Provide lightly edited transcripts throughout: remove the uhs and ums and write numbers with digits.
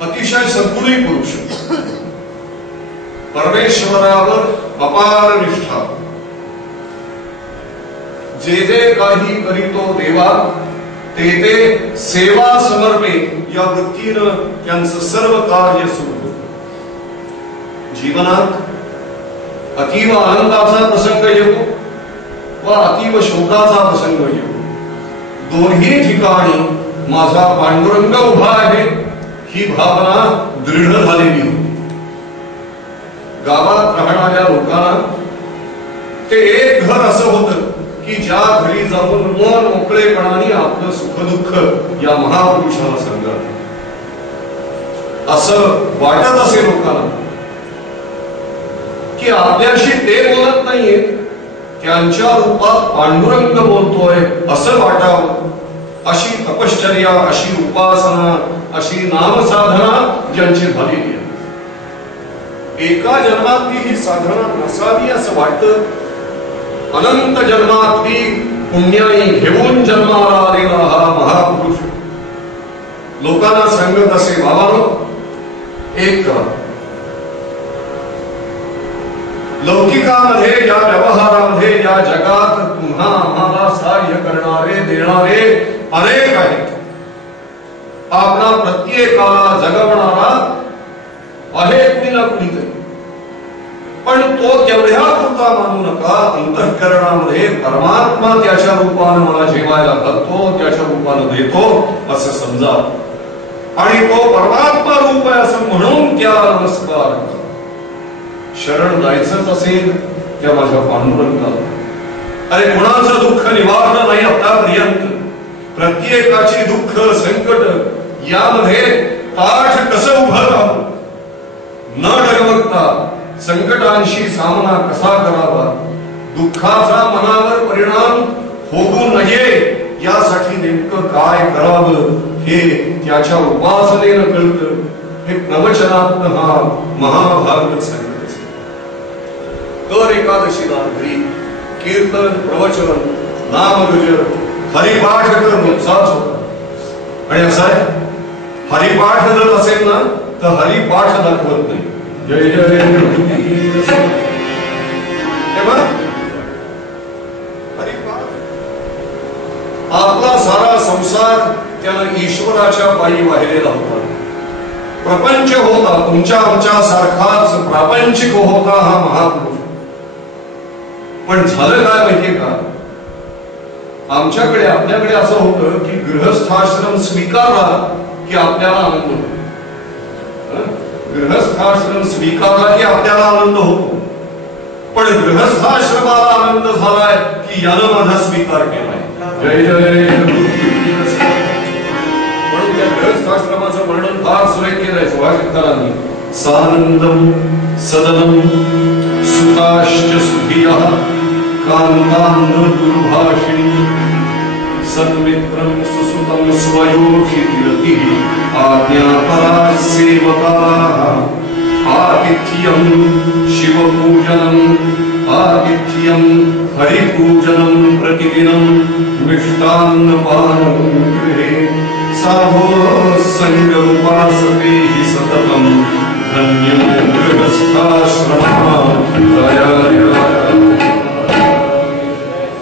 अतिशय सद्गुणी पुरुष, परमेश्वरावर अपार निष्ठा, जे जे काही करीतो देवा ते ते सेवा समर्पे या वृत्तीनं त्यांचं सर्व कार्य सुरू होतं. जीवनात अतीव आनंदाचा प्रसंग येतो व अतीव शोकाचा प्रसंग येतो. दोन्ही ठिकाणी माझा पांडुरंग उभा आहे ही भावना दृढ झालेली होती. गावात राहणाऱ्या लोकांना ते एक घर असं होतं की ज्या घरी जाऊन मन मोकळेपणाने आपलं सुखदुःख या महापुरुषाला सांगतात. असं वाटत असे लोकांना की आपल्याशी ते बोलत नाहीये, त्यांच्या रूपात पांडुरंग बोलतोय असं वाटावं. अशी तपश्चर्या, अशी उपासना, अशी नामसाधना ज्यांची झालेली आहे. एका जन्मातली ही साधना नसावी असं वाटतं. अनंत जन्मातली पुण्याई घेऊन जन्माला आलेला हा महापुरुष लोकांना सांगत असे, बाबांनो एक करा. लौकिकामध्ये या व्यवहारामध्ये या जगात पुन्हा आम्हाला सहाय्य करणारे देणारे अनेक आहेत. आपला प्रत्येकाला जगवणारा आहे कुणी ना कुणीतरी, पण तो तेवढ्या पुरता मानू नका. अंतःकरणामध्ये परमात्मा त्याच्या रूपानं मला जेवायला घालतो, त्याच्या रूपानं देतो असं समजा आणि तो परमात्मा रूप आहे असं म्हणून त्याला नमस्कार करा. शरण जायचंच असेल त्या माझ्या पांडुरंगाला. अरे कुणाचं दुःख निवारलं नाही आतापर्यंत. प्रत्येकाची दुःख संकट यामध्ये ताठ कसं उभं राहू, न डगमगता संकटांशी सामना कसा करावा, दुःखाचा मनावर परिणाम होऊ नये यासाठी नेमकं काय करावं हे त्याच्या उपासनेनं कळतं. हे प्रवचनातनं हा महाभारत सांगत असते. दर एकादशीला घरी कीर्तन, प्रवचन, नामगजर, हरिपाठ करणं उत्साह होता. आणि असं आहे, हरिपाठ जर असेल ना तर हरिपाठ दाखवत नाही. जय जय आपला सारा संसार त्यानं ईश्वराच्या पायी वाहिलेला होता. प्रपंच होता, तुमच्या आमच्या सारखाच प्रापंचिक होता हा महापुरुष. पण झालं काय माहितीये का, आमच्याकडे आपल्याकडे असं होतं की गृहस्थाश्रम स्वीकारला की आपल्याला आनंद होतो. गृहस्थाश्रम स्वीकारला की आपल्याला आनंद होतो, पण गृहस्थाश्रमाला आनंद झालाय की यानं माझा स्वीकार केलाय. जय जय. म्हणून त्या गृहस्थाश्रमाचं वर्णन फार सुरेख केलंय सुभाषितकारांनी. सानंदम सदनम सुताश्च सुखियः कान्तान्न दुर्भाषिणी सन्मित्रं सुसुतं स्वयोषितिरतिः आज्ञापरा सेवकाः आतिथ्यं शिवपूजनम् आतिथ्यं हरिपूजनं प्रतिदिनं मिष्टान्नपानं गृहे साधो संगमुपासते हि सततं धन्यो गृहस्थाश्रमः.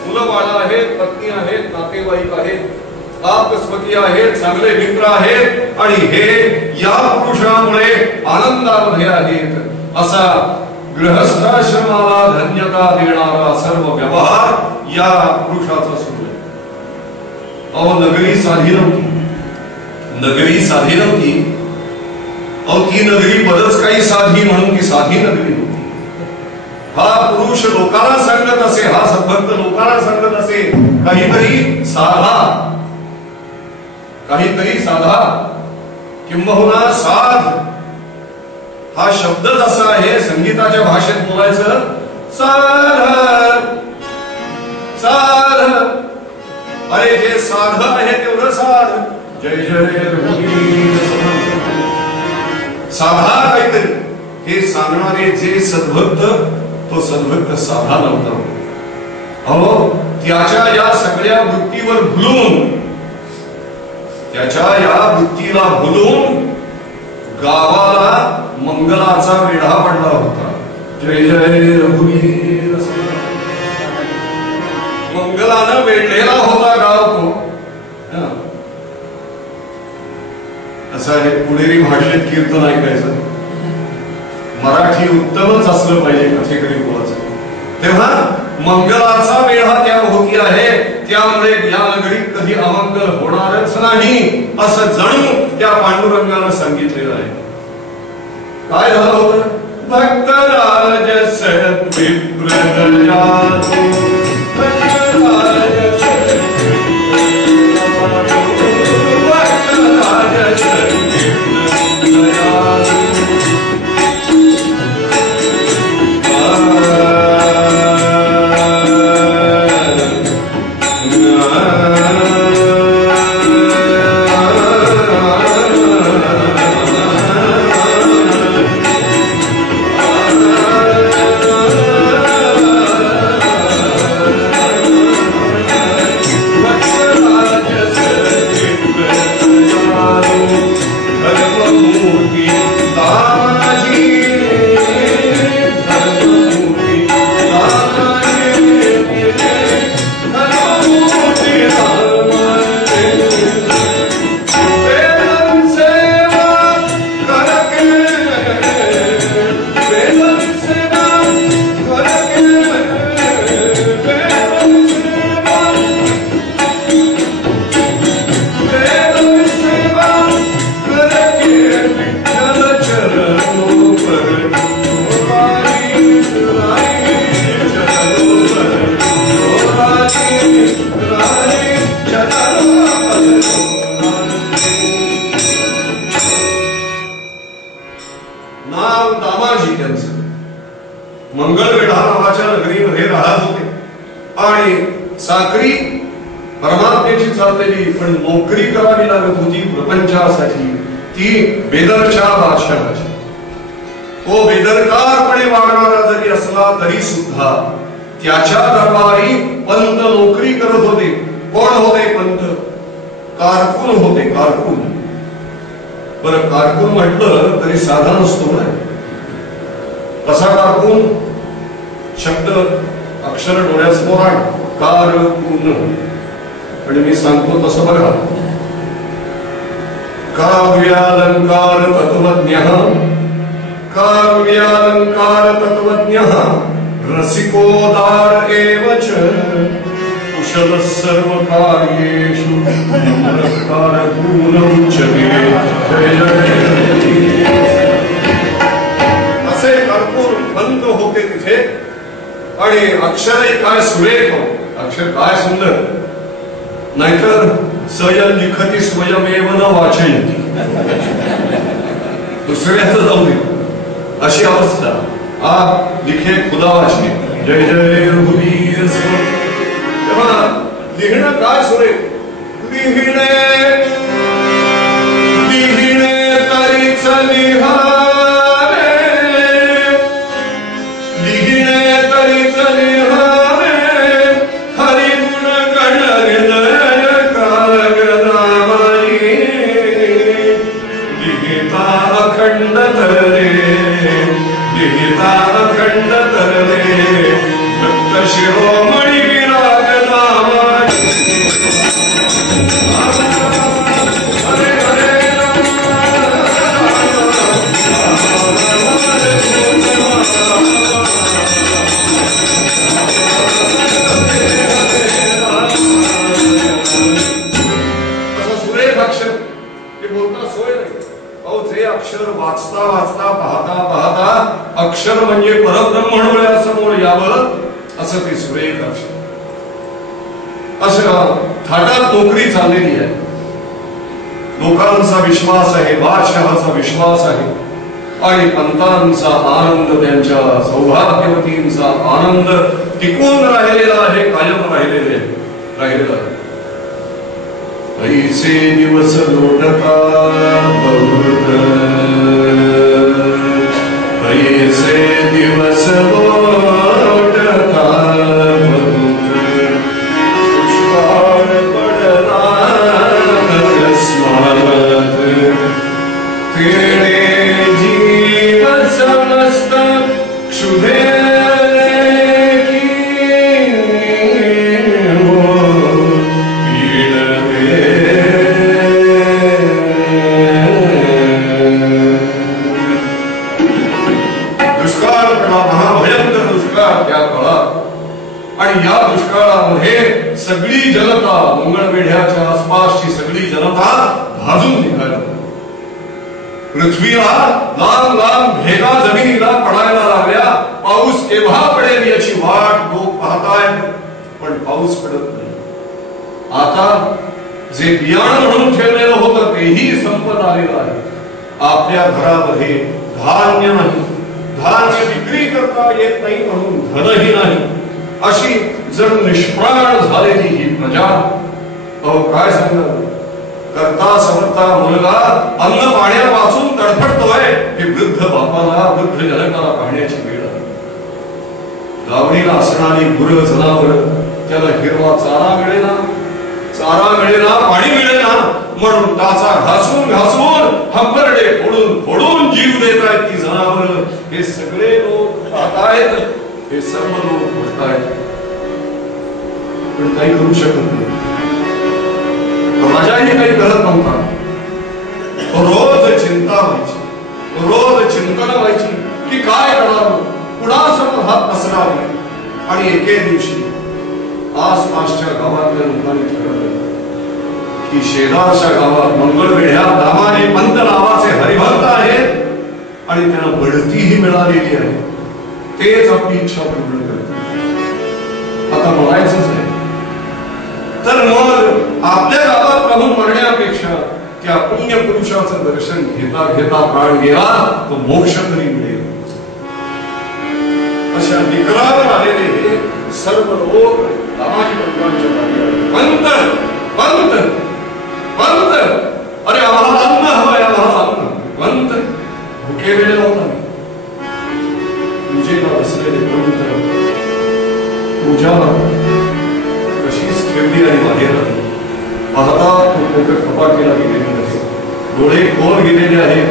मुलं आहेत, पत्नी आहेत, नातेवाईक आहेत, आप्तस्वकीय आहेत, चांगले मित्र आहेत आणि हे या पुरुषामुळे आनंदामध्ये आहेत. असा गृहस्थाश्रमाला धन्यता देणारा सर्व व्यवहार या पुरुषाचा सुरू आहे. अहो नगरी साधी नव्हती, नगरी साधी नव्हती. अहो ती नगरी बरंच काही साधी म्हणून ती साधी नगरी होती. हा पुरुष लोकांना सांगत असे, हा सद्भक्त लोकांना सांगत असे, काहीतरी साधा, काहीतरी साधा. किंबहुना साध हा शब्दच असा आहे, संगीताच्या भाषेत बोलायचं साध. अरे जे साध आहे तेवढं साध. जय जय रघुवीर समर्थ. साधा काहीतरी हे सांगणारे जे सद्भक्त, तो सद्भक्त साधा नव्हता. अहो त्याच्या या सगळ्या वृत्तीवर भुलून, त्याच्या या वृत्तीला भुलून गावाला मंगलाचा वेढा पडला होता. जय जय रघुवीर. मंगलानं वेढलेला होता गाव तो. असं आहे पुणेरी भाषेत कीर्तन ऐकायचं. मराठी उत्तमच असलं पाहिजे कथेकरी बोलायचं. तेव्हा मंगलाचा वेढा त्या भोवती आहे, त्यामुळे या नगरीत कधी अमंगल होणारच नाही असं जणू त्या पांडुरंगानं सांगितलेलं आहे. काय झालं होतं? भक्तराज सद्विप्रदया मंगलवेढा नावाच्या नगरीमध्ये राहत होते. आणि साखरी परमात्म्याची चाललेली, पण नोकरी करावी लागत होती प्रपंचासाठी, ती बेदरच्या बादशाहाची. तो बेदरकारपणे वागणारा जरी असला तरी सुद्धा त्याच्या दरबारी पंत नोकरी करत होते. कोण होते पंत? कारकून होते. कारकून. बरं, कारकून म्हटलं तरी साधा नसतो ना. कसा कारकून? शब्द अक्षर डोळ्यासमोर आण. कारकून. आणि मी सांगतो तसं बघा. काव्यालंकार तत्वज्ञ, काव्यालंकार तत्वज्ञ, रसिकोदार एवच, कुशल सर्व कार्येषु कारकून उच्यते. असे कारकून बंद होते तिथे. आणि अक्षरही काय सुरेख, अक्षर काय सुंदर. नाहीतर स्वयं लिखती स्वयमेव न वाचयती, दुसऱ्याचं जाऊ दे अशी अवस्था. लिखे खुदा वाचणे. जय जय रघुवीर. तेव्हा लिहिणं काय सुरेख. लिहिणे लिहिणे तरीच लिहावे, लिहिणे तरीच लिहावे, हरिगुण गणहृदय कागदामाई, लिहिता अखंड तरले, लिहिता अखंड तरले, भक्त शिरोमणी विराजनामाई. अक्षर वाचता वाचता पाहता पाहता अक्षर म्हणजे परब्रह्म डोळ्यासमोर यावं असं ते सुरेख अक्षर. असं थाटात नोकरी चाललेली आहे. लोकांचा विश्वास आहे, बादशहाचा विश्वास आहे. आणि पंतांचा आनंद, त्यांच्या सौभाग्यवतींचा आनंद टिकून राहिलेला आहे, कायम राहिलेला आहे. कैसे दिवस लोटता बहुत, कैसे दिवस लोटता बहुत, दुष्काळ पडला अकस्मात, तेरे जीव समस्त क्षुधे सगळी जनता, मंगळवेढ्याच्या आसपासची सगळी जनता भाजून निघाली. पृथ्वीला लांब लांब भेगा जमिनीला पडायला लागल्या. पाऊस केव्हा पडेल याची वाट लोक पाहतायत, पण पाऊस पडत नाही. आता जे बियाणं म्हणून ठेवलेलं होतं तेही संपत आलेलं आहे. आपल्या घरामध्ये धान्य नाही, धान्य विक्री करता येत नाही म्हणून धनही नाही, अशी जण निष्प्राण झालेली ही प्रजा. अहो काय सांगाल, करता समर्था मुलगा अन्न पाण्यापासून तडफडतोय. हे वृद्ध बापाला, वृद्ध जनकाला पाहण्याची वेळ आहे. गावडीला असणारी गुरं जनावर, त्याला हिरवा चारा मिळेना, चारा मिळेना, पाणी मिळेना, म्हणून टाचा घासून घासून हंबरडे फोडून फोडून जीव देत आहेत ती जनावर. हे सगळे लोक खातायत, हे सर्व लोक बघतायत, पण काही करू शकत नाही. राजाही काही करत नव्हता. रोज चिंता व्हायची, रोज चिंतन व्हायची की काय करावं, कुणासमोर हात पसरावे. आणि एके दिवशी आसपासच्या गावातल्या लोकांनी ठरवलं की शेजारच्या गावात मंगळवेढ्या दामाने पंत नावाचे हरिभक्त आहेत आणि त्यांना बढतीही मिळालेली आहे. तेच आपली इच्छा पूर्ण करते. आता म्हणायचंच आहे तर मग आपल्या गावात राहून मरण्यापेक्षा त्या पुण्य पुरुषाचं दर्शन घेता घेता प्राण गेला तो मोक्ष तरी मिळेल. अशा निकरावर आलेले हे सर्व लोक दामाजी पंतांच्या दारी आले. पंत पंत पंत, अरे आम्हाला अन्न हवंय, आम्हाला अन्न. पंत भुके वेळे नव्हता. पूजेला असलेले पंत पूजा कशीच ठेवली आणि बाहेर आली. पाहता तो कपाटीला गेलेले आहे, डोळे खोल गेलेले आहेत,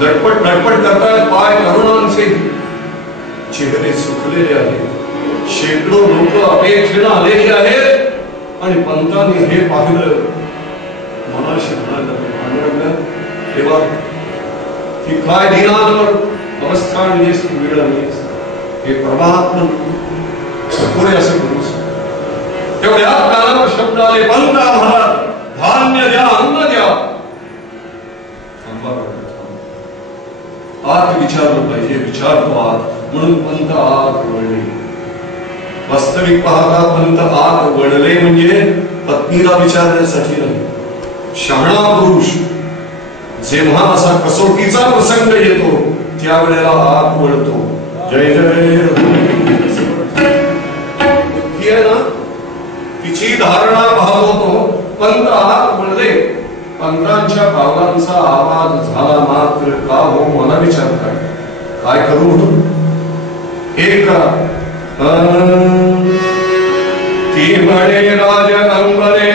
धडपड धडपड करतायत पाय तरुणांचे, चेहरे सुकलेले आहेत. शेकडो लोक अपेक्षेनं आलेली आहेत आणि पंतांनी हे पाहिलं. मनाशी म्हणायला तेव्हा ही काय दिनांवर अवस्था आणि वेळ आली. हे परमात्मा पुढे असं करू. तेवढ्या कानावर शब्द आले, पंत आम्हाला धान्य द्या, अन्न द्या. आत विचारलं पाहिजे, विचारतो आत, म्हणून पंत आत वळले. वास्तविक पाहता पंत आत वळले म्हणजे पत्नीला विचारण्यासाठी नाही. शहाणा पुरुष जेव्हा असा कसोटीचा प्रसंग येतो त्यावेळेला आत वळतो. जय जय बुद्धी आहे ना, तिची धारणा पाहतो तो. पंत आत वळले. पंतांच्या पावलांचा आवाज झाला मात्र का हो मला विचार काय करू म्हणून. हे करा ती म्हणे राज अंबरे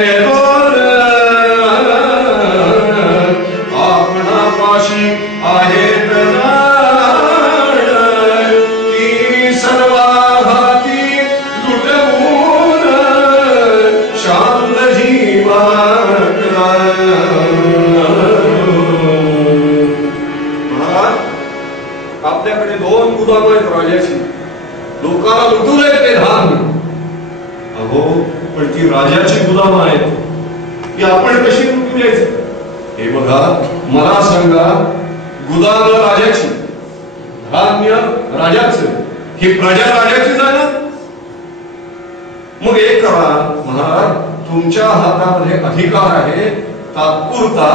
आपणापाशी आहेत ती सर्वाघाती लुटवून शांत जीवा. आपल्याकडे दोन गुदाम आहेत राजाची, लोकांना लुटू नये ते धान्य. अहो पण ती राजाची गुलाम आहेत, ती आपण कशी लुटू द्यायचं. हे बघा मला सांगा, गुलाम राजाची, धान्य राजाचं, ही प्रजा राजाचीच आहे ना. मग एक करा महाराज, तुमच्या हातामध्ये अधिकार आहे तात्पुरता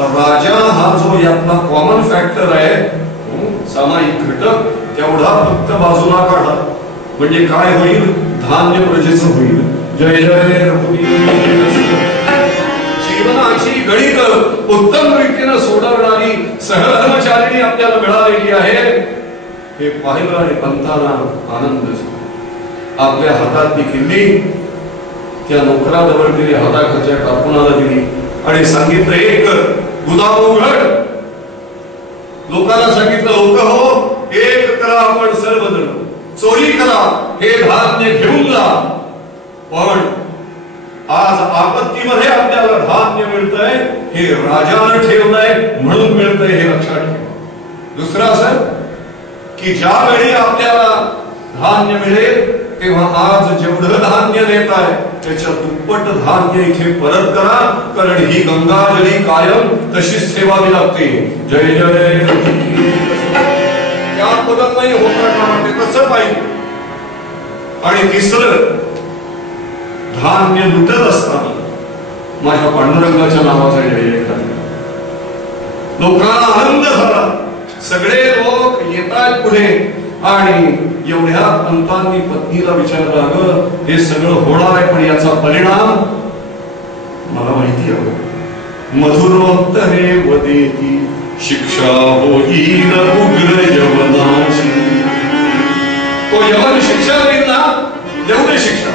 राजा हा जो यातला कॉमन फॅक्टर आहे, सामायिक घटक, तेवढा फक्त बाजूला काढा. म्हणजे काय होईल, धान्य प्रजेचं होईल. जय जय जीवनाची गणित उत्तम रीतीने सोडवणारी सहधर्मचारिणी आपल्याला मिळालेली आहे हे पाहिलं आणि पंताला आनंद झाला. आपल्या हातात ती किल्ली त्या नोकराजवळ दिली, हाताखालच्या कारकुनाला दिली आणि सांगितलं एक गुदाम उघड. लोकांना सांगितलं लोक हो एक करा आपण सर्वजण चोरी करा हे धान्य घेऊन जा. पण आज आपत्तीमध्ये आपल्याला धान्य मिळतंय हे राजानं ठेवलंय म्हणून मिळतंय हे लक्षात ठेवा. दुसरं असं की ज्यावेळी आपल्याला धान्य मिळेल तेव्हा आज जेवढं धान्य देत आहे त्याच्या दुप्पट धान्य इथे परत करा, कारण ही गंगाजळी कायम तशीच ठेवावी लागते. जय जय त्या पदत नाही होता ते कसं पाहिजे. आणि तिसरं धान्य लुटत असताना माझ्या पांडुरंगाच्या नावाचा जय जयकार. लोकांना आनंद झाला, सगळे लोक येतात पुढे आणि एवढ्या पंतांनी पत्नीला विचारलं अगं हे सगळं होणार आहे पण याचा परिणाम मला माहिती आहे. मधुरोत्तरे वदेती शिक्षा होईल उग्र यवनाची. तो यवन शिक्षा देईल ना, देऊ दे शिक्षा.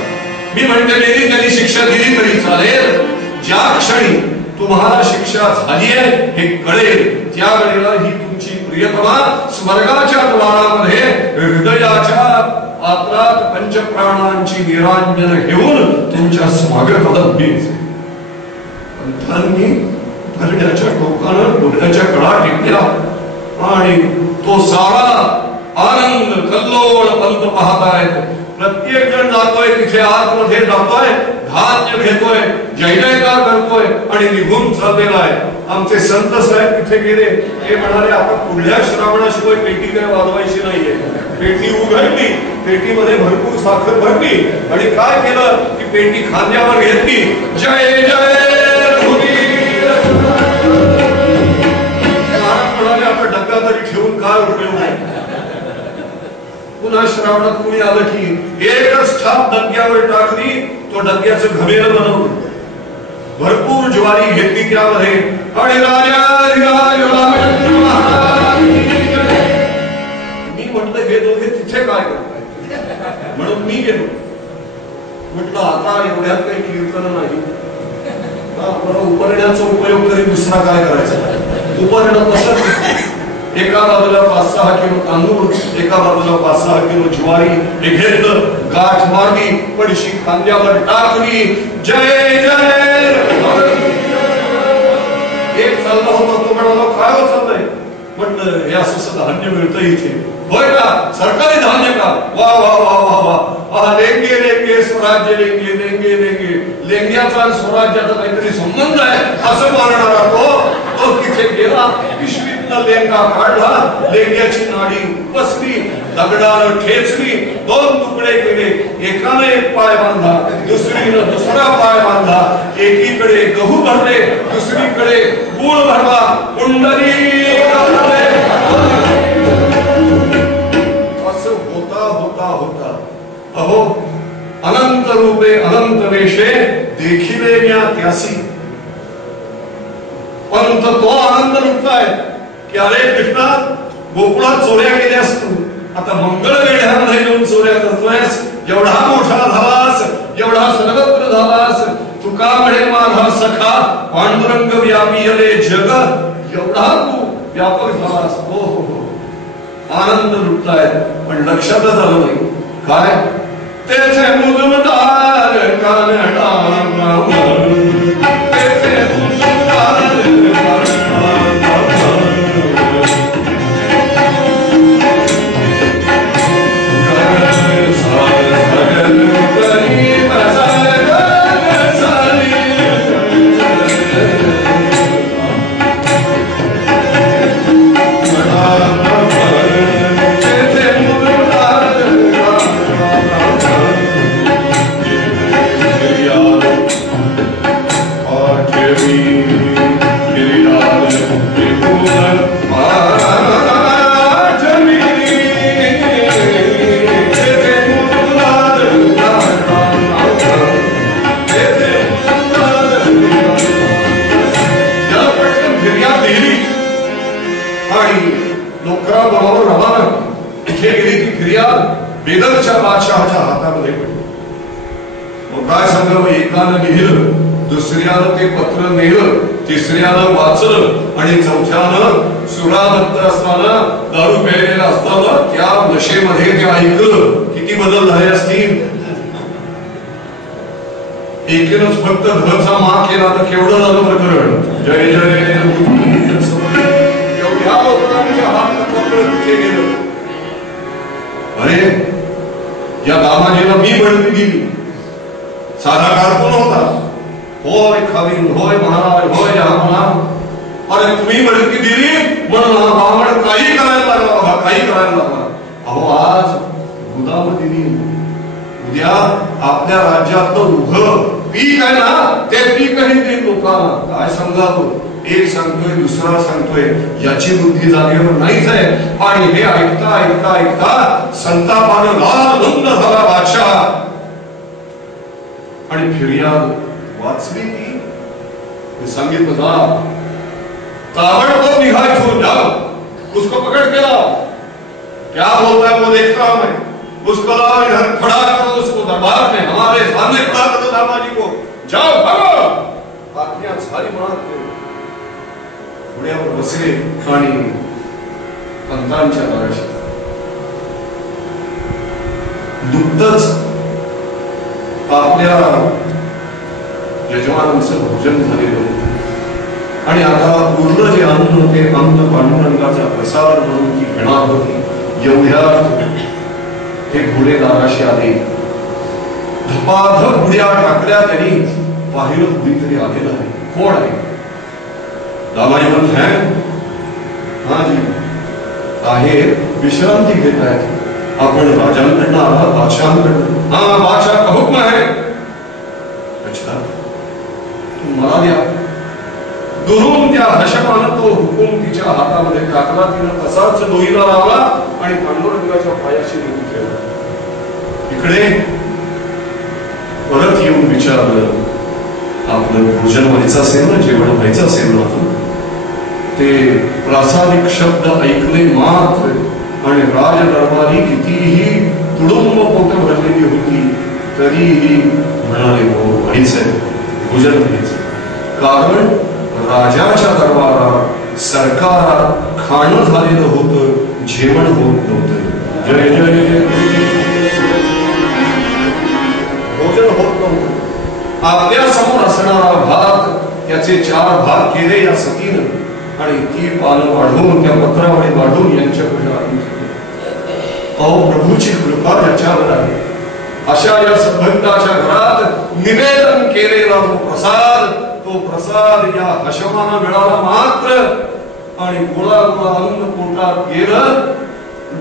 मी म्हणते त्यांनी शिक्षा दिली तरी चालेल. ज्या क्षणी तुम्हाला शिक्षा झाली आहे हे कळेल त्या वेळेला ही तुमची प्रियतमा स्वर्गाच्या द्वारामध्ये हृदयाच्या पात्रात पंचप्राणांची निरांजन घेऊन तुमच्या स्वागताला भेटेल. पंतांनी भरण्याच्या टोकानं डोक्याच्या कडा टेकल्या आणि तो सारा आनंद कल्लोळ पंत पाहतायत. प्रत्येक जण जातोय तिथे आतमध्ये जातोय, धान्य घेतोय, जय जयकार करतोय आणि निघून चाललेला आहे. आमचे संत साहेब तिथे गेले, ते म्हणाले आता पुढल्या श्रावणाशिवाय पेटी काय वाजवायची नाहीये. पेटी उघडली, पेटीमध्ये भरपूर साखर भरली आणि काय केलं की पेटी खांद्यावर घेतली. जय जय म्हणाले आता डब्या तरी ठेवून काय उपयोग नाही. पुन्हा श्रावणात कुणी आलं की एकच छाप डग्यावर टाकली, तो डग्याचं घमेल बनवलं, भरपूर ज्वारी घेतली त्यामध्ये आणि मी म्हटलं हे दोघे तिथे काय करताय म्हणून मी गेलो. म्हटलं आता एवढ्यात काही कीर्तन नाही, उपरण्याचा उपयोग तरी दुसरा काय करायचा. उपरणं कसं एका बाजूला 5-6 किलो तांदूळ, एका बाजूला 5-6 किलो ज्वारी हे घेतलं, गाठ मारली, पडशी खांद्यावर टाकली. जय जय एक चालला होता तो म्हणाला काय चाललंय. म्हटलं हे असं धान्य मिळतं इथे. होय का, सरकारी धान्य का. वा वा वा वा वा, लेंगे लेंगे स्वराज्य लेंगे लेंगे लेंगे. लेंग्याचा स्वराज्याचा काहीतरी संबंध आहे असं मानणारा तो तिथे गेला, पिशवीतनं लेंगा काढला, लेंग्याची नाडी उपसली, दगडानं ठेचली, 2 तुकडे केले, एकाने एक पाय बांधला, दुसरीनं दुसरा पाय बांधला, एकीकडे गहू भरले, दुसरीकडे गुळ भरला, कुंडली असं होता होता होता. अहो अनंत रूपे अनंत वेशे देखिले म्या त्यासी. पंत तो आनंद लुटताय की अरे कृष्णा गोकुळात चोऱ्या केल्यास तू, आता मंगळवेढ्यामध्ये येऊन चोऱ्या करतोयस. एवढा मोठा झालास, एवढा सर्वत्र झालास, तुका म्हणे माझा सखा पांडुरंग व्यापीयले जग. एवढा तू व्यापक झालास. हो हो हो आनंद लुटताय पण लक्षातच आलं नाही काय तेथे मुदमदार कानडा बेदरच्या बादशहाच्या हातामध्ये पडली. मग काय सांगावं, एकानं लिहिलं, दुसऱ्यानं ते पत्र नेलं, तिसऱ्यानं वाचलं आणि चौथ्यानं सुरादत्त असताना, दारू प्यायलेला असताना त्या नशेमध्ये ते ऐकलं. किती बदल झाले असतील. एकेनच फक्त धचा मा केला तर केवढं झालं प्रकरण. जय जय एवढ्या लोकांच्या हात तिथे गेलं. अरे या दामाजीला मी बळती दिली. साधा कारकून होता. होय खावीन, होय महाराज, होय म्हणा. अरे तुम्ही बळती दिली म्हणून हा बामण काही करायला लागला, काही करायला लागला. अहो आज गुदाम दिली, उद्या आपल्या राज्यातलं उभं पीक आहे ना, ते पीकही ते लोकांना. काय सांगावं, एक सांगतोय दुसरा सांगतोय, याची बुद्धी जागेवर नाहीच आहे. आणि हे ऐकता ऐकता ऐकता संतापानं लाल धुंद झाला बादशाह. आणि फिर्याद वाचली ती, सांगितलं जा ताबडतोब निघायचो, जाओ उसको पकड़ के लाओ. क्या बोलता है वो देखता हूं मैं. उसको लाओ, इधर खड़ा करो उसको दरबार में, हमारे सामने खड़ा करो दामाजी को. जाओ भागो. आज्ञा झाली म्हणत घोड्यावर बसले आणि पंतांच्या दाराशी. नुकतंच आपल्या यजमानांचं भोजन झालेलं होतं आणि आता पूर्ण जे अन्न ते अन्न पांडुरंगाचा प्रसाद म्हणून ती घेणार होती. एवढ्या ते घोडे दाराशी आले. धपाधप उड्या टाकल्या. त्यांनी पाहिलं कुणीतरी आलेलं आहे. कोण आहे? दामाजी म्हणत है, हा जी आहे, विश्रांती घेत आहेत. आपण राजांकडनं आहात, बादशहांकडनं? हा, बादशाह का हुक्म आहे. अच्छा, मला द्या. दुरून त्या हशमानं तो हुकूम तिच्या हातामध्ये टाकला. तिनं तसाच डोईला लावला आणि पांडुरंगाच्या पायाशी नेऊन ठेवला. इकडे परत येऊन विचारलं, आपलं भोजन व्हायचं असेल ना, जेवण व्हायचं असेल ना, ते प्रासादिक शब्द ऐकले मात्र आणि राज दरबारी कितीही तुडुंब पोट भरलेली होती तरीही म्हणाले हो व्हायचंय, भोजन व्हायचं. कारण राजाच्या दरबारात सरकारात खाणं झालेलं होतं, जेवण होत नव्हतं. जय जय भोजन होत नव्हतं. आपल्या समोर असणारा भात त्याचे 4 भाग केले या सतीनं आणि ती पानं वाढवून त्या पत्रावळी वाढवून यांच्याकडे आणून. अहो प्रभूची कृपा याच्यावर आहे. अशा या सद्भक्ताच्या घरात निवेदन केलेला तो प्रसाद या हशमाना मिळाला मात्र आणि गोळा गोळा अन्न पोटात गेलं.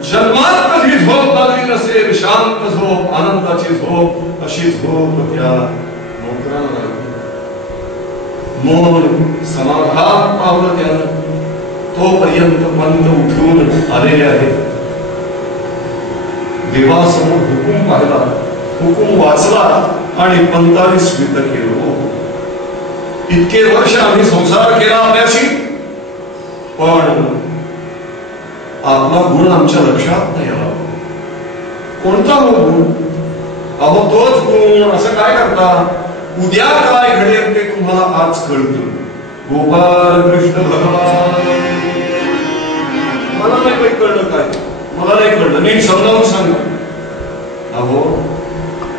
जन्मात कधी झोप लागली नसेल, शांत झोप, आनंदाची झोप, अशी झोप त्या नोकराला लागली. मन समाधान पावलं त्यानं. तोपर्यंत पंत उठून आलेले आहेत. देवासमोर हुकूम पाहिला, हुकूम वाचला आणि पंताने स्वीकार केलं. इतके वर्ष आम्ही संसार केला आपल्याशी, पण आपला गुण आमच्या लक्षात नाही आला. कोणता हो गुण? अहो तोच गुण. असं काय करता, उद्या काय घडेल ते तुम्हाला आज कळतं. गोपाल कृष्ण भगवान, मला नाही काही कळलं. काय मला नाही कळलं, नीट समजावून सांगा. अहो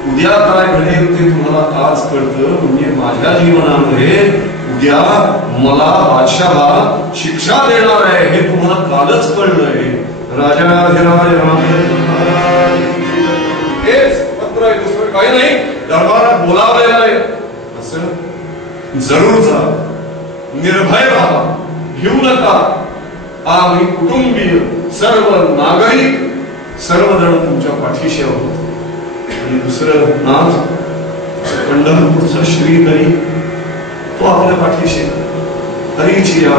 उद्या काय घडेल ते तुम्हाला आज कळतं. म्हणजे माझ्या जीवनामध्ये उद्या मला बादशाह शिक्षा देणार आहे हे तुम्हाला कालच कळलंय. राजाधिराज हेच पत्र आहे, दुसरं काही नाही. दरबारात बोलावलेलं आहे. असं जरूर जा, निर्भय राहा, घेऊ नका. आम्ही कुटुंबीय सर्व नागरिक सर्वजण तुमच्या पाठीशी आहोत. आणि दुसरं नाच पंढरपूरचा श्रीहरी, तो आपल्या पाठीशी, हरीची या.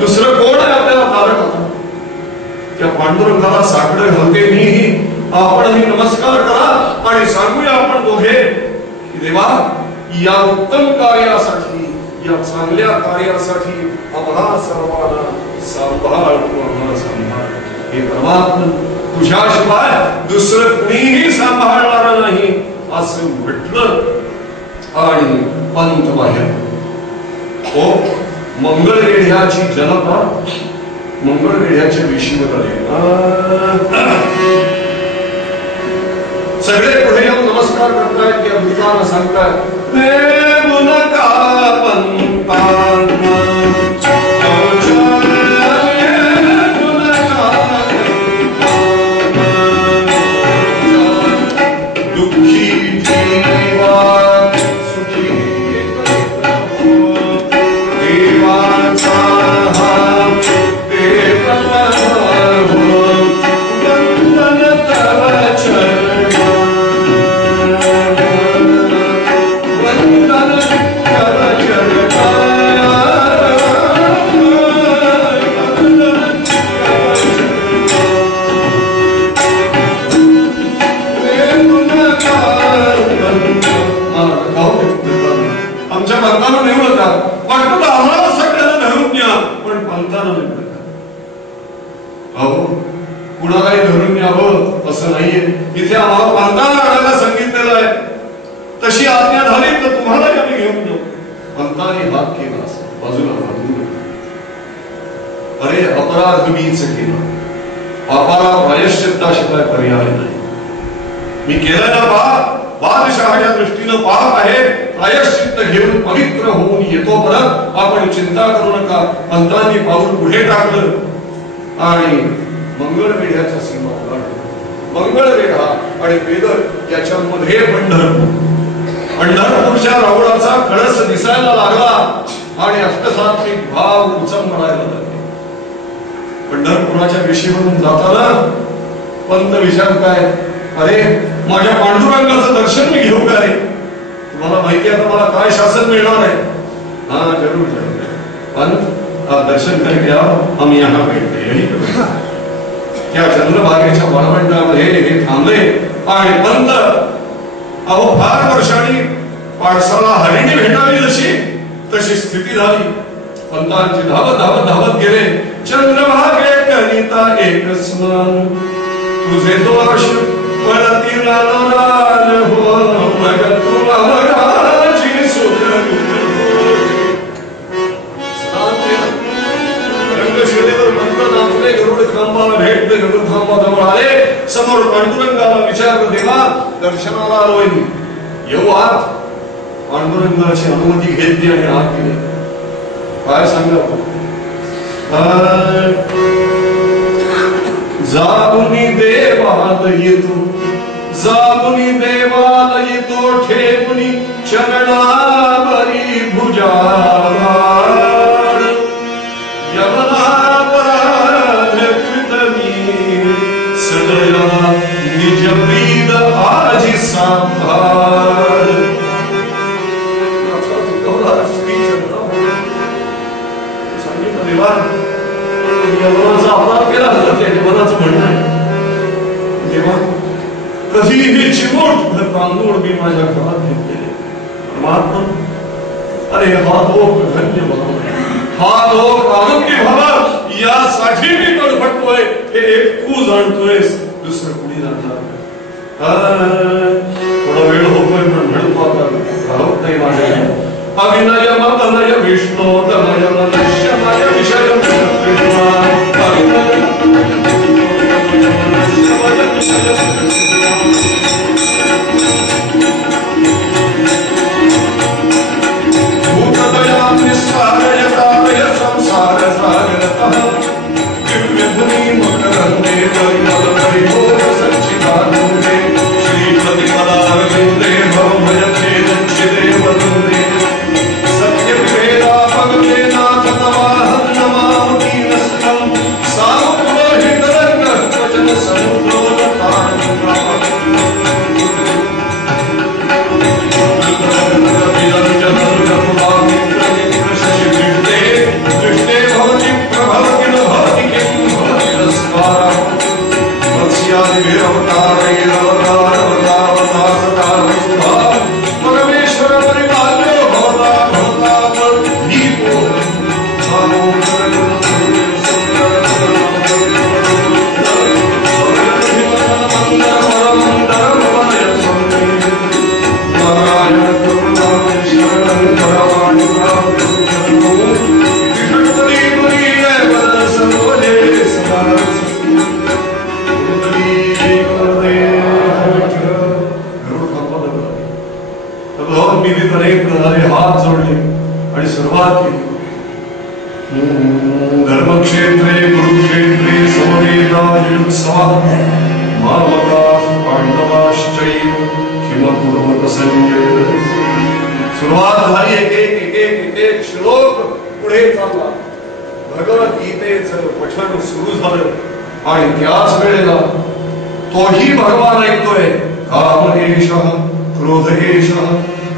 दुसरं कोण आहे आपल्याला तारक? त्या पांडुरंगाला साकडं घालते मीही, आपणही नमस्कार करा आणि सांगूया आपण दोघे की देवा, या उत्तम कार्यासाठी, या चांगल्या कार्यासाठी आम्हाला सर्वांना सांभाळ, तू आम्हाला सांभाळ. हे परमात्मा तुझ्याशिवाय दुसरं कुणीही सांभाळणार नाही असं म्हटलं आणि पंत बाहेर. ओ मंगळवेढ्याची जनता मंगळवेढ्याच्या विषयीवर आले. सगळे पुढे येऊन नमस्कार करतायत की अमृतानं सांगतायत देऊ नका पंतांना कुणालाही धरून न्यावं असं नाहीये. इथे आम्हाला पंतांना आणायला सांगितलेलं आहे. तशी आज्ञा झाली तर तुम्हालाही आम्ही घेऊन जाऊ. पंतांनी हात केला बाजूला बाजूला. अरे अपराध मीच केला. पापाला प्रायश्चित्ताशिवाय पर्याय नाही. मी केलं ना पाप बादशहाच्या दृष्टीनं पाप आहे. प्रायश्चित्त घेऊन पवित्र होऊन येतो. परत आपण चिंता करू नका. पंतांनी पाऊल पुढे टाकलं आणि मंगळवेढ्याच्या सीमा ओलांडल्या. मंगळवेढा आणि बेदर याच्यामध्ये पंढरपूरच्या रावणाचा कळस दिसायला लागला आणि अष्टसात्विक भाव उचंबळायला लागले. पंढरपुराच्या विषयीवरून जाताना पंत विचारताय अरे माझ्या पांडुरंगाचं दर्शन मी घेऊ का रे? तुम्हाला माहिती आहे मला काय शासन मिळणार आहे? हाँ जरूर जरूर पंत आप दर्शन करके आओ. हम यहाँ बैठते यही त्या चंद्रभागेच्या वाळवंटामध्ये हे थांबले आणि पंत अहो फार वर्षांनी पाडसाला हरिणी भेटावी जशी तशी स्थिती झाली. पंतांची धावत धावत धावत गेले. चंद्रभागे करिता एक स्नान तुझे दोष परतीला नाराज हो मग तुला मराची सुख रंगशिलेवर मंत्र नाचले. गरुड खांबाला भेटले. गरुड खांबाजवळ आले. समोर पांडुरंगाला विचारलं देवा दर्शनाला आलोय येऊ आत. पांडुरंगाची अनुमती घेतली आणि आत गेले. काय सांगा जाऊनी देवाल येतो जाऊनी देवाल येतो ठेवणी चरणावरी भुजा यमनापराध कृतमी सदया निज प्रीत आजी सांभाळ. सांगितलं देवा यमनाचा अपराध केला त्याने मनाचं म्हणणं आहे. देवा कधीही चिमूट तांदूळ मी माझ्या घरात घेतलेले. परमात्मा अरे हा लोक धन्य व्हावा हा लोक आनंदी व्हावा यासाठी मी तडफडतोय. हे एक तू जाणतोयस दुसरं कुणी जाणणार. थोडा वेळ होतोय पण म्हणतो आता राहत नाही माझ्या. अविनय मदनय विष्णू तनय मनुष्यमय विषय भूतदया निस्सारयताय संसार सागरतः दिव्यधुनी मकरन्दे परिमलपरिभोग सच्चिदानन्दे श्रीपतिपदारविन्दे भवभयते दक्षिदेव वन्दे सत्यविवेदा भगवेनाथ तवाहं नमामि. भगवद्गीतेत अनेक प्रकारे हात जोडले आणि सुरुवात केली. धर्मक्षेत्रे कुरुक्षेत्रे समवेतायुत्सवः मामकाः पांडवाश्चैव किम कुर्वत संजय. सुरुवात झाली. एक श्लोक पुढे चालला. भगवद्गीतेचं पठण सुरू झालं आणि त्याच वेळेला तोही भगवान ऐकतोय. कामएषः क्रोधएषः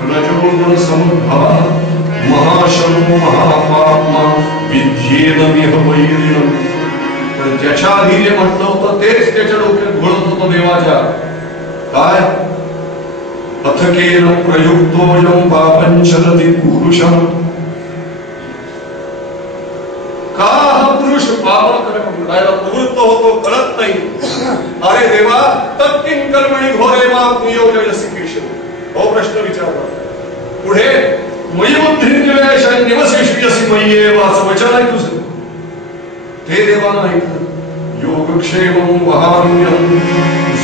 रजोगुण समुद्भवः महाशनो महापाप्मा विद्येनमिह वैरिणम्. पण ज्याच्या आधी जे म्हटलं होतं तेच त्याच्या डोक्यात घोळत होतं देवाच्या. काय? अथकेन प्रयुक्तोऽयं पापञ्चरति पुरुषः. का हा पुरुष पाप करायला प्रवृत्त होतो करत नाही. अरे देवा तत्किं कर्मणि घोरे मां नियोजयसि केशव. हो प्रश्न विचारला. पुढे मयि बुद्धिं निवेश निवसिष्यसि मय्येव असं वचन आहे तुझं. ते देवानं ऐकलं. योगक्षेमं वहाम्यहं.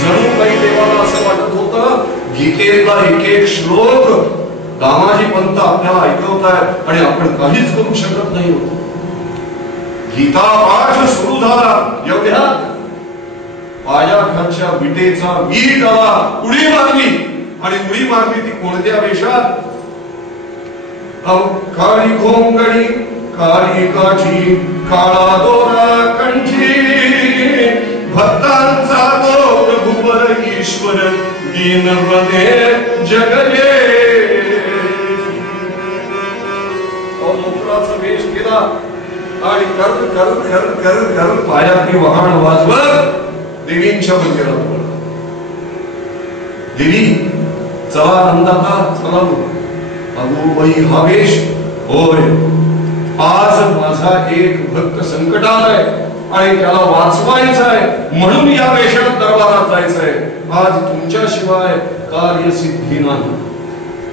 जणू काही देवाला असं वाटत होतं गीतेतला एक श्लोक दामाजी पंत आपल्याला ऐकवतायत आणि आपण काहीच करू शकत नाही. गीता पाठ सुरू झाला. एवढ्यात पायाखालच्या विटेचा वीट आला. उडी मारली आणि उडी मारली ती कोणत्या वेशात? काळी घोंगडी काळी काठी काळा दोरा कंठी भक्तांचा तो प्रभुवर ईश्वर दीनव्रते जगले. मोत्राचा वेश केला आणि कर पायातली वहाण वाजवत देवींच्या मंदिरात बोलला. देवी चला नंदाता चला. अगो बाई हा वेश. होय, आज माझा एक भक्त संकटात आहे आणि त्याला वाचवायचा आहे म्हणून या वेशात दरबारात जायचंय. आज तुमच्याशिवाय कार्यसिद्धी नाही.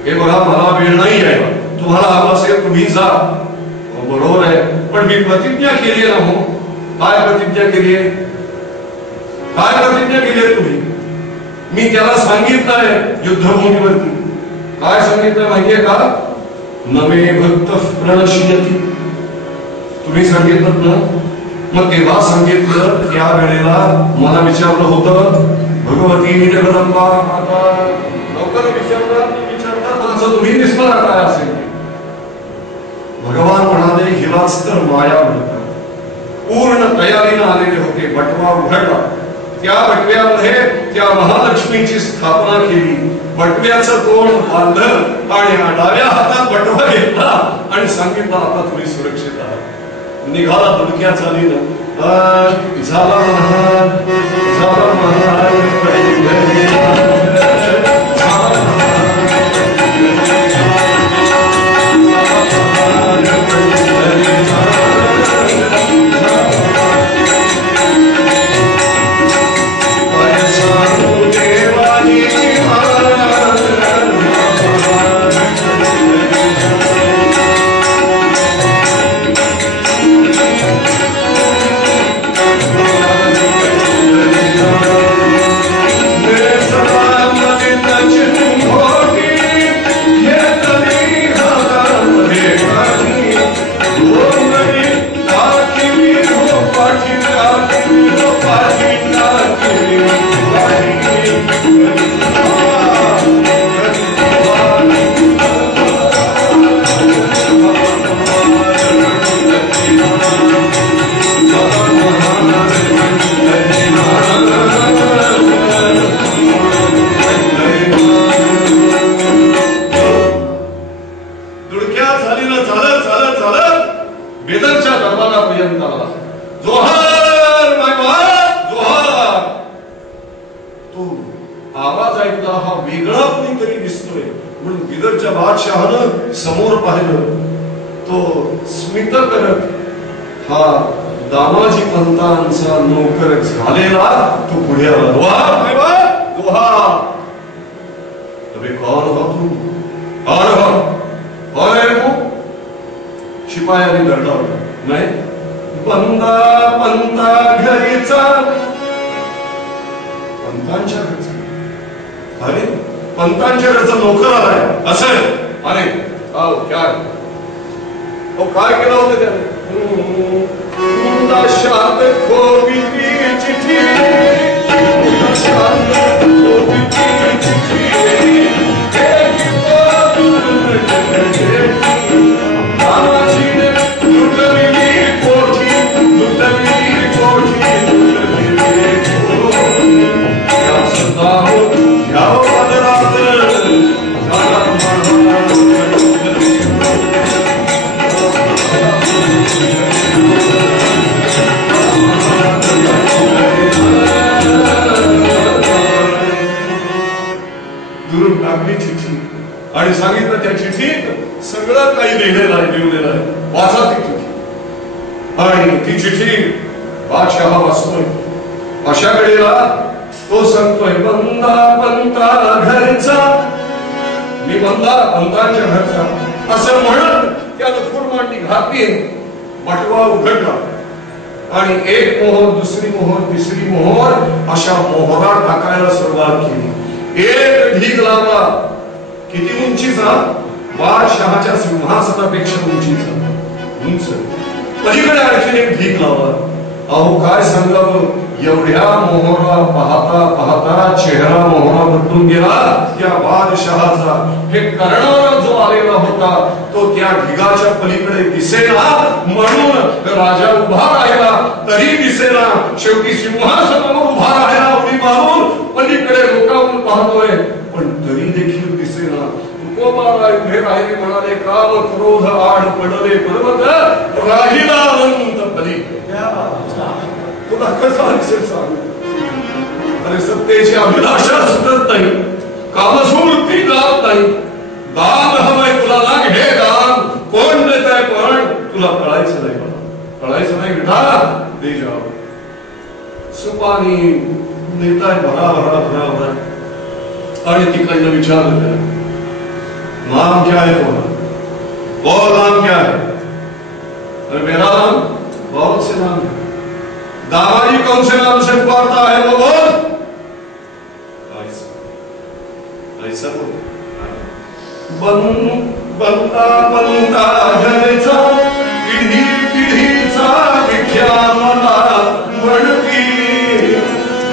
हे बघा मला वेळ नाही आहे. तुम्हाला हवं असेल तुम्ही जा. बरोबर आहे पण मी प्रतिज्ञा केली ना. हो काय प्रतिज्ञा केली आहे? काय प्रतिज्ञा केली आहे तुम्ही? मी त्याला सांगितलंय युद्धभूमीवरती. काय सांगितलंय माहितीये का? नवे भक्त प्रणश्यती. तुम्ही सांगितलं ना. मग तेव्हा सांगितलं त्या वेळेला मला विचारलं होतं भगवती जगदंबा माता. लवकर विचारतात तुम्ही दिसणार काय असेल. भगवान म्हणाले हिलाच तर माया म्हणतात. पूर्ण तयारीनं आलेले होते. बटवा उघडला. त्या बटव्यामध्ये त्या महालक्ष्मीची स्थापना केली. बटव्याचं तोंड बांधलं आणि डाव्या हातात बटवा घेतला आणि सांगितलं आता तुम्ही सुरक्षित आहात. निघाला दुडक्या चालीनं. झाला समोर पाहिलं तो स्मित करत हा दामाजी पंतांचा नोकर झालेला तो पुढे आला. दोहा तुम्ही कौन हो? तू कौन हो? कौन है तू? शिपायाने दरडावलं. नाही पंता पंता घरीचा. पंतांच्या घरचा. अरे पंतांच्या घरचा नोकर आलाय असं. अरे काय काय केलं होतं त्याने? शांत खोबीची चिठी, शांत खोबीची चिठी, आणि सांगितलं त्या चिठ्ठीत सगळं काही लिहिलेलं आहे, लिहिलेलं आहे. वाचा ती चिठ्ठी. आणि ती चिठ्ठी बादशाह वाचतोय. अशा वेळेला तो सांगतोय, बंदा पंता घरचा, मी बंदा पंतांच्या घरचा असं म्हणत त्याला फुरमांडी घातली. बटवा उघडला आणि एक मोहर, दुसरी मोहर, तिसरी मोहर अशा मोहरा टाकायला सुरुवात केली. एक ढीग लावला. किती उंचीचा? बादशहाच्या सिंहासनापेक्षा उंचीचा, उंच. पलीकडे आणखी एक ढीग लावला. अहो काय सांगावं, एवढ्या मोहरा पाहता पाहता चेहरा मोहरा बदलून गेला त्या बादशहाचा. हे करणारा जो आलेला होता तो त्या ढिगाच्या पलीकडे दिसेना, म्हणून राजा उभा राहिला तरी दिसेना. शेवटी सिंहासनावर उभा राहिला उडी मारून, पलीकडे लोकांवर पाहतोय पण तरी देखील दिसेना. तुकोबाराय उभे राहिले, म्हणाले, काम क्रोध आड पडले पर्वत, राहिला अनंत पलीकडे. तुला कसं असेल सांग? अरे सत्तेची अभिलाषा सुटत नाही, कामस्फूर्ती जात नाही. दान हवंय तुला, ना घे दान. कोण देत आहे पण तुला कळायचं नाही. मला कळायचं नाही बेटा, दे जाओ. सुपानी नेताय भरा भरा भरा भरा. आणि तिकडनं विचारलं त्याला, नाम क्या है तुम्हारा? और नाम क्या है? अरे मेरा नाम, बहुत से नाम है. दामाजी कौन से नाम से पुकारता है वो बोल. ऐसा बोल. बंदा बंदा घरचा, पिढी पिढीचा विख्या मला म्हणती.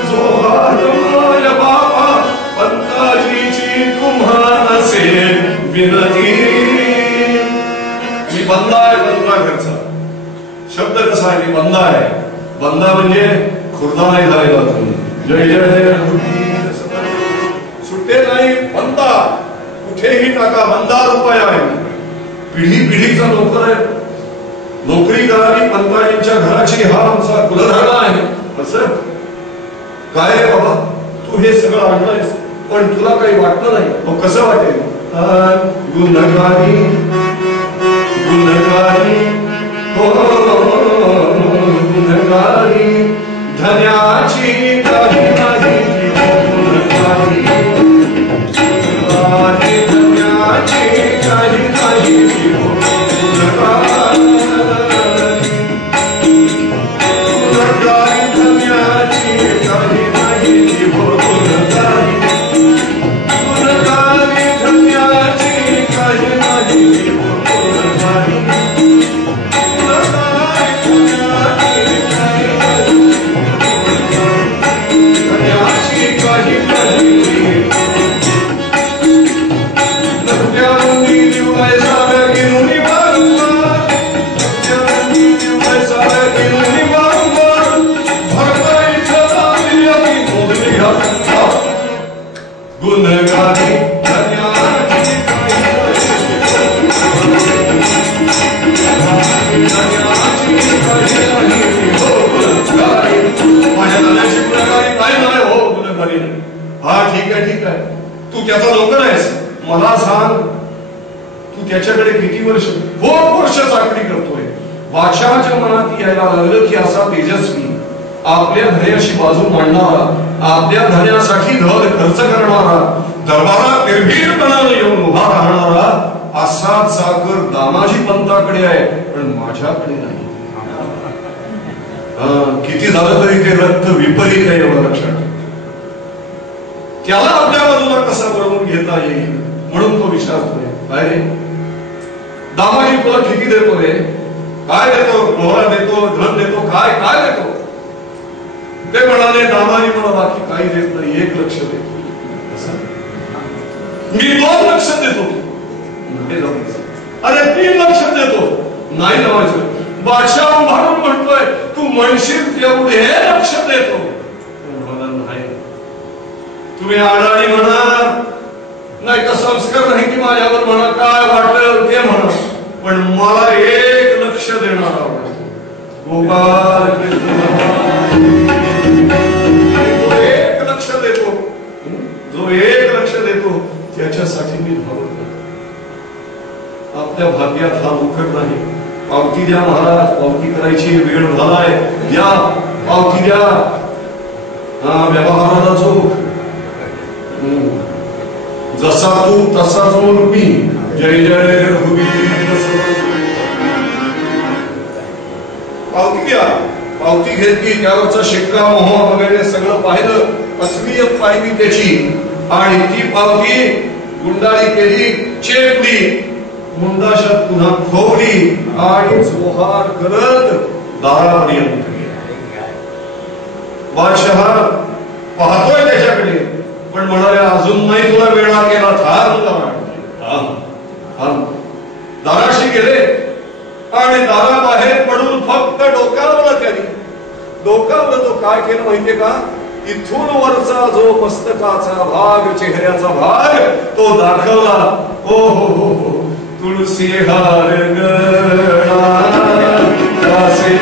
जो हाय बापा पंताजीची तुम्हाला से विनती. मी बंदा आहे, बंदा घरचा. शब्द कसा आहे? मी बंदा आहे. बंदा म्हणजे खुर्दा नाही झालेला तुम्ही. जय जय सुट्टे नाही. बंदा कुठेही टाका, बंदा रुपये आहे. पिढी पिढीचा नोकर आहे. नोकरी करावी पंताजींच्या घराची, हा आमचा कुलधर्म आहे. असं काय बाबा, तू हे सगळं आणलंयस पण तुला काही वाटलं नाही. मग कसं वाटेल? गुन्हगारी गुन्हगारी हो गुन्हगारी, धन्याची काही नाही. गुन्हगारी धन्याची काही नाही. गुन्हगारी धन्याची काही नाही. गुन्हगारी गुन्हगारी धन्याची काही नाही. हा ठीक आहे, ठीक आहे. तू त्याचा नोकर आहेस. मला सांग, तू त्याच्याकडे किती वर्ष, खूप वर्ष चाकरी करतोय. बादशहाच्या मनात यायला लागलं की असा तेजस्वी, आपल्या धन्याशी बाजू मांडणारा, आपल्या धन्यासाठी धड खर्च करणारा, दरबारात निर्भीडपणाने येऊन उभा राहणारा असा चाकर दामाजी पंताकडे आहे, पण माझ्याकडे नाही. किती झालं तरी ते रक्त विपरीत आहे, एवढं लक्षात. त्याला आपल्या बाजूला कसा बरोबर घेता येईल म्हणून तो विचारतोय. काय रे दामाजी तुला किती देतो रे? काय देतो? मोहरा देतो, धन देतो, काय काय देतो? ते म्हणाले दामाजी मला बाकी काही देत नाही, 1 लक्ष देतो. मी 2 लक्ष देतो. अरे 3 लक्ष देतो. नाही दामाजी. बादशाह म्हणून म्हणतोय तू म्हणशील तेवढे लक्ष देतो. नाही तुम्ही आडाणी म्हणा नाही तर संस्कार नाही की माझ्यावर म्हणा, काय वाटलं ते म्हणा, पण मला 1 लक्ष देणार आवडतो. गोपाल जो 1 लक्ष देतो, जो 1 लक्ष देतो त्याच्यासाठी मी धावत करतो. आपल्या भाग्यात हा उखड नाही. पावती द्या महाराज, पावती करायची वेळ झालाय, द्या पावती द्या. हा व्यवहाराला चोख. जसा तू तसा जो मी. जय जय रघुवीर. पावती घ्या. पावती घेतली, त्यावरचा शिक्का मोहर वगैरे सगळं पाहिलं, अस्मियत पाहिली त्याची, आणि ती पावती गुंडाळी केली, चेपली, मुंडाशात पुन्हा खोवली आणि जोहार करत दारापर्यंत गेला. बादशाह पाहतोय त्याच्याकडे, पण म्हणाले अजून नाही तुला वेळा केला, थार दाराशी गेले आणि दाराबाहेर पडून फक्त डोकावलं त्यांनी. डोकावलं तो काय केलं माहितीये का? इथून वरचा जो मस्तकाचा भाग, चेहऱ्याचा भाग तो दाखवला. हो हो हो हो तुळसी हार गळा दासे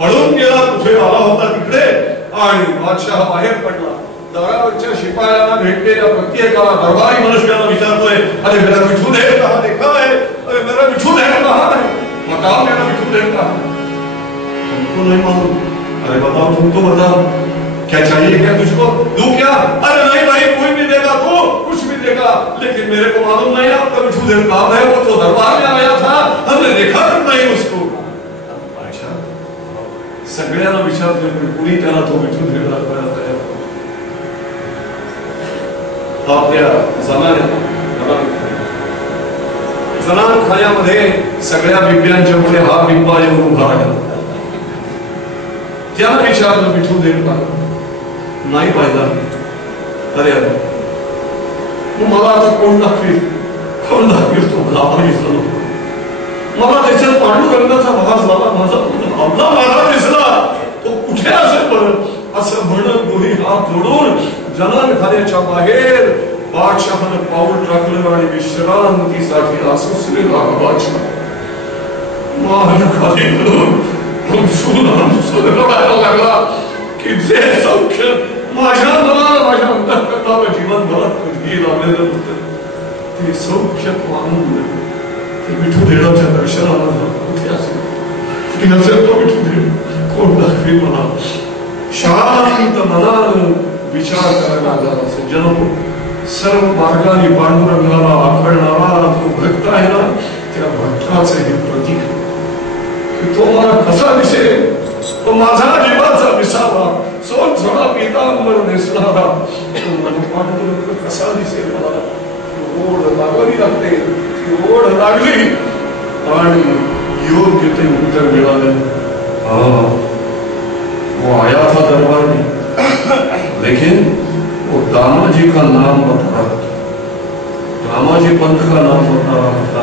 पळून गेला, कुठे आला होता तिकडे, आणि बादशाह बाहेर पडला. दरावरच्या शिपायाला भेटलेल्या प्रत्येकाला दरबारी मनुष्याला विचारतोय, अरे मेरा मिठू देव कहाँ देखा है? अरे मेरा मिठू देव कहाँ है? बताओ मेरा मिठू देव कहाँ है? तुमको नहीं मालूम? अरे बताओ, तुमको बताओ, क्या चाहिए, क्या तुझको दूं क्या? अरे नहीं भाई, कोई भी देगा तो कुछ भी देगा, लेकिन मेरे को मालूम नहीं आपका मिठू देव कहाँ है. वो तो दरबार में आया था, हमने देखा नहीं उसको. सगळ्यांना विचारतोय, पण कुणी त्याला तो मिठू देव दाखवायला तयार. आपल्या जनानखान्यामध्ये सगळ्या बिंब्यांच्या पुढे हा बिंबा येऊन उभा आहे. त्याला विचारलं मिठू देव का? नाही पाहिला. अरे मला आता कोण दाखवेल, कोण दाखवेल? तो गावाही झालो. मला त्याच्यात पांडुरंगाचा भास झाला. माझा दिसला, तो कुठे असेल परत असं म्हणत दोन्ही हात जोडून जनानखान्याच्या बाहेर बादशाहानं पाऊल टाकलं आणि विश्रांतीसाठी आसुसलेला बादशाह मान खाली रडायला लागला की जे सौख्य माझ्या मनाला, माझ्या अंतःकरणाला जीवनभरात कधी लावलेलं होतं, ते सौख्य आनंद ते मिठू देवाच्या दर्शनाला कुठे असेल, कुठे असेल तो मिठू देव, कोण दाखवी मला. शांत मनानं विचार करायला आला सज्जनो. सर्व मार्गाने पांडुरंगाला आखळणारा तो भक्त आहे ना, त्या भक्ताचे हे प्रतीक की तो मला कसा दिसेल, तो माझा जीवाचा विसावा, सोनसोळा पीतांबर नेसणारा तो मला पांडुरंग कसा दिसेल. मला ओढ लागावी लागते, ती ओढ लागली आणि योग्य ते उत्तर मिळालं. वो आया था दरबार में, लेकिन वो दामाजी का नाम बता रहा था, दामाजी पंथ का नाम बता रहा था.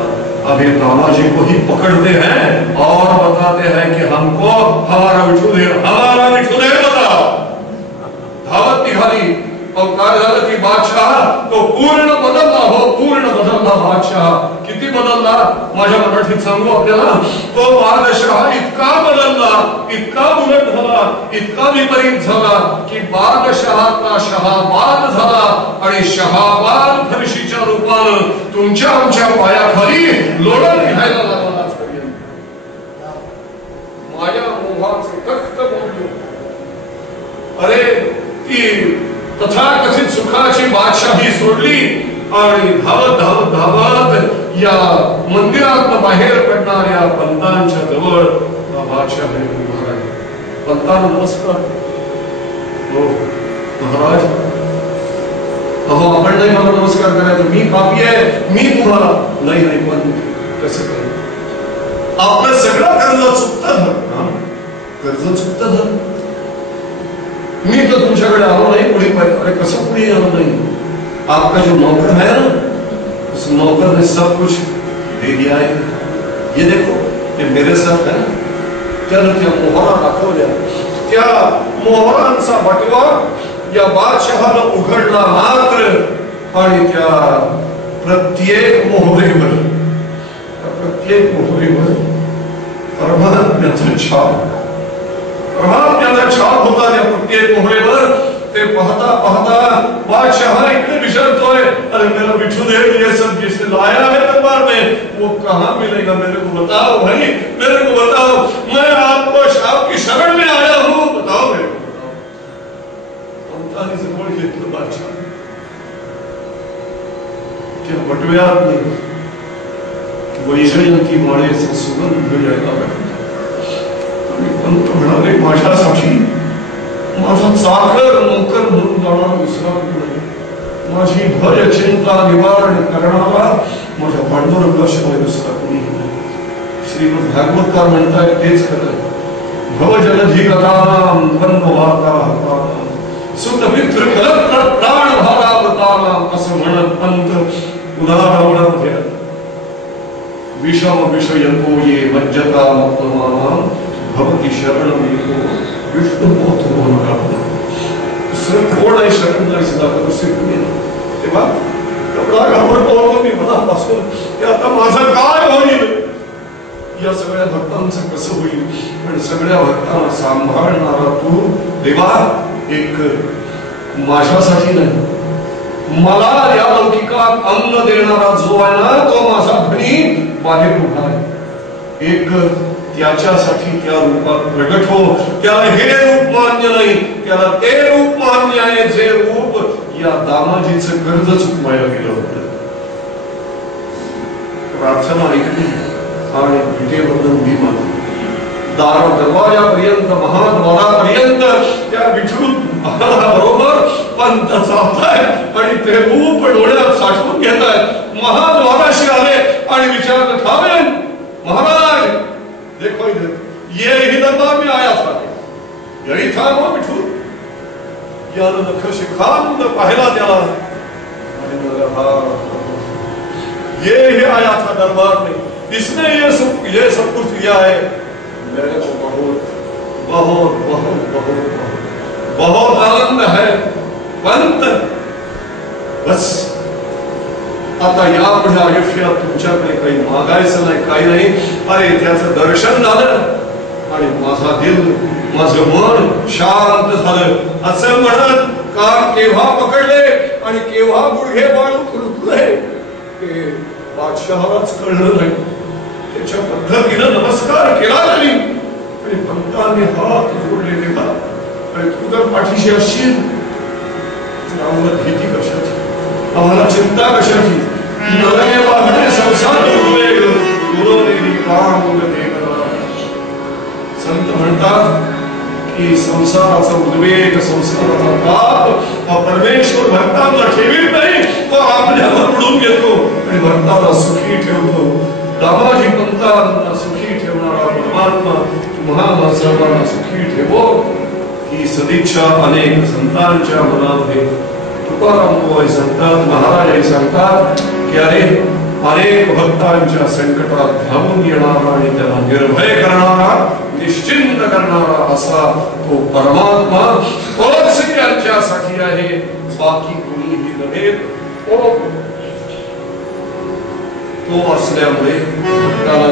अब ये दामाजी को ही पकड़ते हैं और बताते हैं कि हमको हमारा विठुदेव बताओ. धावत निघाली और काय झालं की बादशाह तो पूर्ण बदलला. हो, पूर्ण बदलला बादशाह. किती बदलला माझ्या मराठीत सांगू आपल्याला. तो बादशाह इतका बदलला, इतका उलट झाला, इतका विपरीत झाला की बादशहाचा शहाबाद झाला आणि शहाबाद फरशीच्या रूपानं तुमच्या आमच्या पायाखाली लोळण घ्यायला लागला. ती तथाकथित सुखाची बादशाही सोडली आणि धावत धावत धावत या मंदिरात बाहेर पडणाऱ्या पंतांच्या जवळ बादशाह उभा आहे. पंतांना नमस्कार. हो महाराज, अहो आपण नाही मला नमस्कार करायचा, मी पापी आहे, मी तुम्हाला नाही नाही पण कसं काय आपलं सगळं कर्ज चुकतं कर्ज चुकतं. मी तो तुमच्याकडे आलो नहीं पुढे पाहिजे. अरे कसं पुढे आलो नहीं? आपका जो नौकर है ना, उस नौकर ने सब कुछ दे दिया है. ये देखो ये मेरे साथ है. त्यानं त्या मोहरा दाखवल्या. त्या मोहरांचा बटवा या बादशहानं उघडला मात्र आणि त्या प्रत्येक मोहरेवर परमात्म्याचा छाप होता त्या प्रत्येक मोहरेवर. ते पाहता पाहता बादशाह इकडे विचारतोय, अरे मेरा बिच्छू देव ये सब जिसने लाया है दरबार में वो कहाँ मिलेगा? मेरे को बताओ भाई, मेरे को बताओ, मैं आपकी शरण में आया हूँ, बताओ मेरे को. पंतानी से बोल घेतलं बादशाह. त्या बटव्यात वैजयंती माळेचा सुगंध यायला लागला. आणि पंत म्हणाले, माझ्यासाठी माझा चाकर नोकर म्हणून जाणार विसराव नाही. माझी भय चिंता निवारण करणारा माझ्या पांडुरंगाशिवाय दुसरा कोणी नाही. श्रीमद भागवतकार म्हणताय तेच खरं. भवजलधी गतानां वनवाताहतानां सुतमित्र कलत्र प्राण भारावतानां असं म्हणत पंत उदाहरणामध्ये विषम विषयको ये मज्जता मुक्तमानां भवति शरणं एको विष्णु पोथ होणार. दुसरं कोण आहे शरण नाही सदाका दुसरे कोणी नाही. तेव्हा कपडा घाबरतो मी मनापासून की आता माझं काय होईल, या सगळ्या भक्तांचं कसं होईल. पण सगळ्या भक्तांना सांभाळणारा तू देवा एक माझ्यासाठी नाही, मला या लौकिकात अन्न देणारा जो आहे ना तो माझा धनी बाहेर उभा आहे. एक त्याच्यासाठी त्या रूपात प्रगट हो. त्याला हे रूप मान्य नाही, त्याला ते रूप मान्य आहे जे रूप या दामाजीचं कर्ज चुकवायला गेलं होतं. प्रार्थना ऐकली आणि विटेवरून भीमा दार दरवाजापर्यंत महाद्वारापर्यंत त्या विठू बरोबर पंत जाताय आणि ते रूप डोळ्यात साठवून घेताय. महाद्वाराशी आले आणि विचारलं, ठामेन महाराज देखो इधर, ये ही दरबार में आया था, यही था वो मिठू. यानं नखशिखांत पाहिला त्याला आणि म्हणाला, ये ही आया था दरबार में, इसने ये सब कुछ दिया है. मेरे को बहुत बहुत बहुत बहुत बहुत आनंद है पंत. बस आता यापुढे आयुष्यात तुमच्याकडे काही मागायचं नाही, काही नाही. अरे त्याचं दर्शन झालं आणि माझा दिल माझं मन शांत झालं. असं म्हणत कान केव्हा पकडले आणि केव्हा गुडघे बाळून खुरपले ते बादशहालाच कळलं नाही. त्याच्या पद्धतीनं नमस्कार केला तरी आणि पंतांनी हात जोडले गेला. आणि तू जर पाठीशी असशील तर आम्हाला भीती कशाची, आम्हाला चिंता कशाची. नरके वाहणे संसार उद्वेग गुरुदेवी काम उद्वेगला. संत म्हणतात की संसाराचा उद्वेग, संसाराचा ताप हा परमेश्वर भक्तांना ठेवीत नाही, तो आपल्यावर उडून घेतो आणि भक्ताला सुखी ठेवतो. दामाजी पंतांना सुखी ठेवणारा परमात्मा तुम्हाला सर्वांना सुखी ठेवो ही सदिच्छा अनेक संतांच्या मनामध्ये. तुकाराम बुवा सांगतात, महाराज सांगतात की अरे अनेक भक्तांच्या संकटात धावून येणारा आणि त्यांना निर्भय करणारा, निश्चिंत करणारा असा तो परमात्मा तोच त्यांच्यासाठी आहे, बाकी कोणीही नव्हे. तो असल्यामुळे त्याला